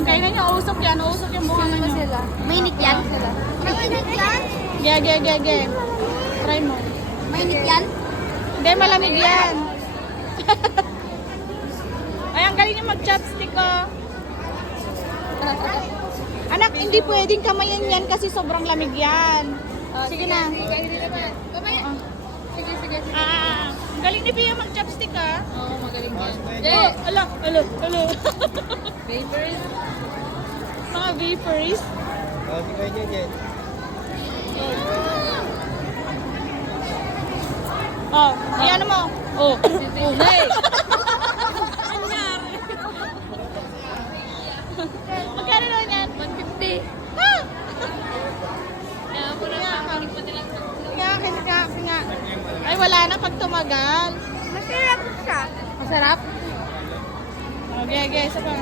Yan, kainan nyo, usok yan. Usok yung bunga nyo. Mainit yan? Mainit yan? Ge. Try mo. Mainit yan? Hindi, malamig yan. Ay, ang galing yung mag-chopstick, oh. Anak, hindi pwedeng kamayan yan kasi sobrang lamig yan. Sige na. Kamayan. Sige. Ang galing ni Pia mag-chopstick, ah. Oo, magaling yan. Oh, ala. Vapors? Mga vapors. Sige niya dyan. Oh, iyan mo. Oh. Hey! Magkano naman yan? 150. Ha? Kaya mo na pakinig pa nilang Nga. Ay, wala na pag tumagal. Masarap siya. Masarap? Okay, isa pa.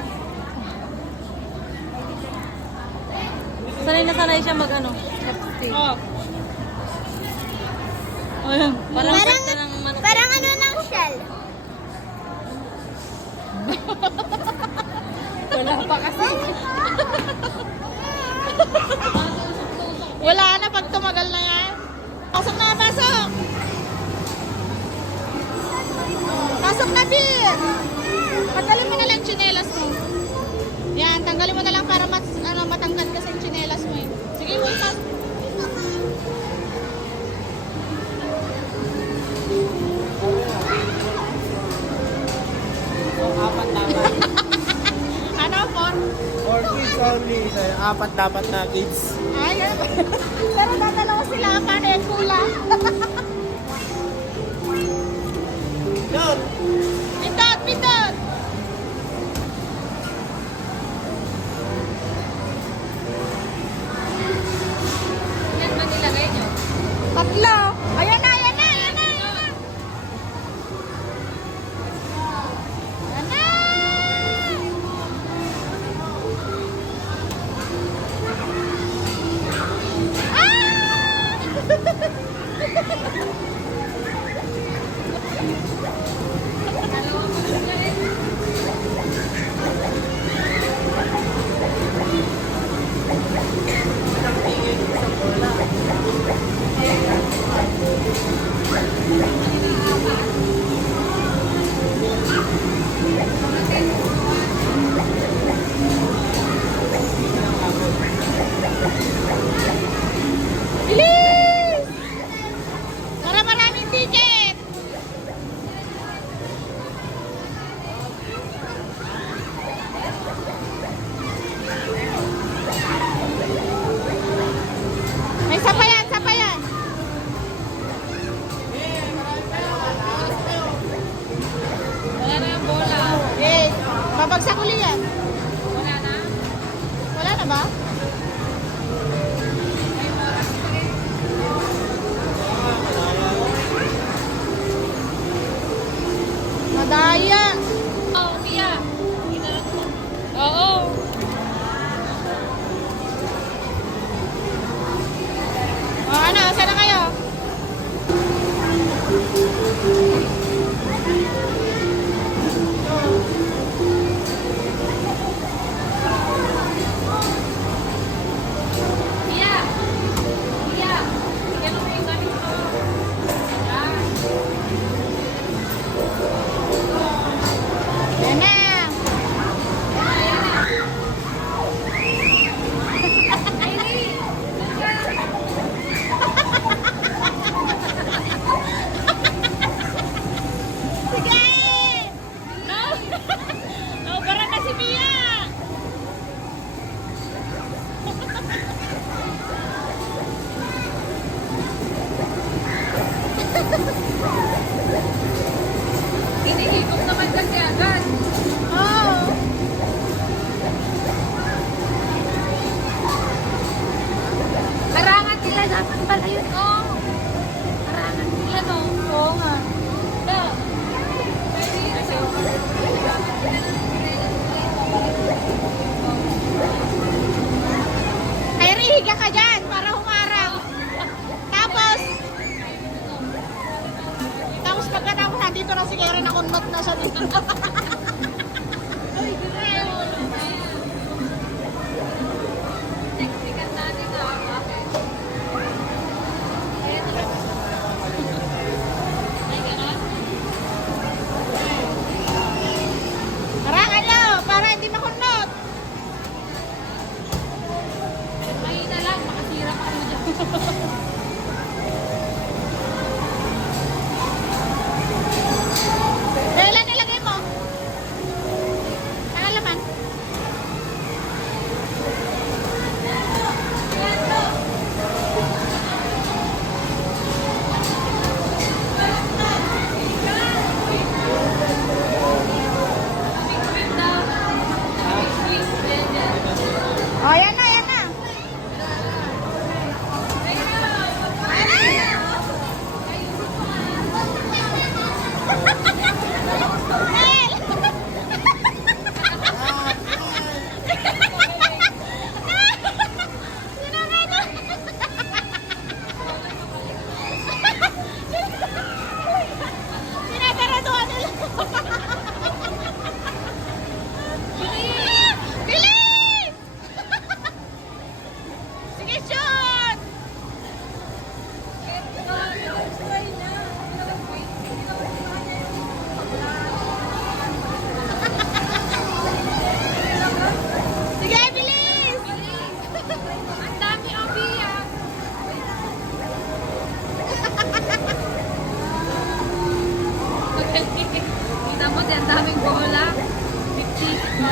Sanay siya mag-ano. Oh. Oh, yan. Parang ano ng shell. Wala pa kasi. Wala na pag tumagal na yan. Pasok na, pasok! Pasok na, Bir! Tanggalin mo na lang tsinelas mo. Yan, tanggalin mo na lang para matanggal kasi yung tsinelas mo eh. Sige, wait up. Apat dapat. Ano, 4? 4 kids only. Apat dapat na kids. Ay, pero dadalawa sila, paano yung kulang? Yun! Pindot! Yan ba nilagay nyo? Tatlo! Ayan na! Ayan na! Bilis! Para maraming ticket! May sapayan! Wala na yung bola. Eh, babagsak uli yan. Wala na? Wala na ba? Madaya! Oo, Pia. Oo. O ano, saan na kayo? Pia. Ganun mo yung gamit mo. Yan na! Sige! No, para na si Pia! Hinihigop naman kasi agad. Oo! Karangan nila dapat pala yun. Oo. Karangan nila, no? Oo nga. Da.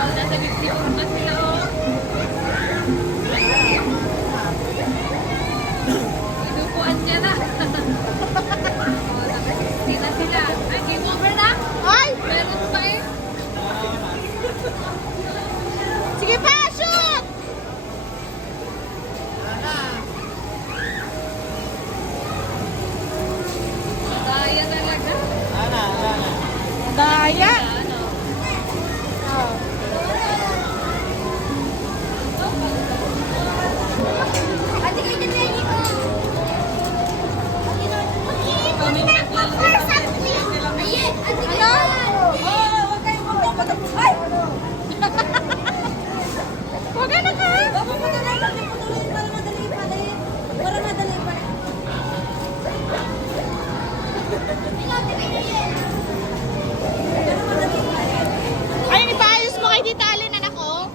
Nasa 54 na sila, oh. Inupuan niya na. Oh, naka 60 na sila. Ay, game over na? Ay! Meron pa eh. Sige pa, shoot! Daya talaga. Ana. Daya. Ano? Oh. Ate kayo na ready ko. Ano? Huwag ka na ka! Ayun, ipaayos mo kay Tita Alin, anak ko.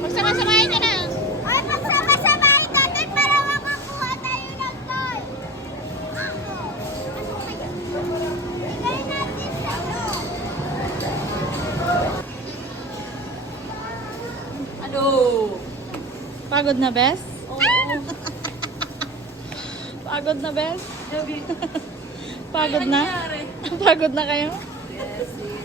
Magsama-samahin niyo na. Ano? Pagod na, Bes? Pagod na, Bes? Pagod na? Pagod na kayo? Yes, yes.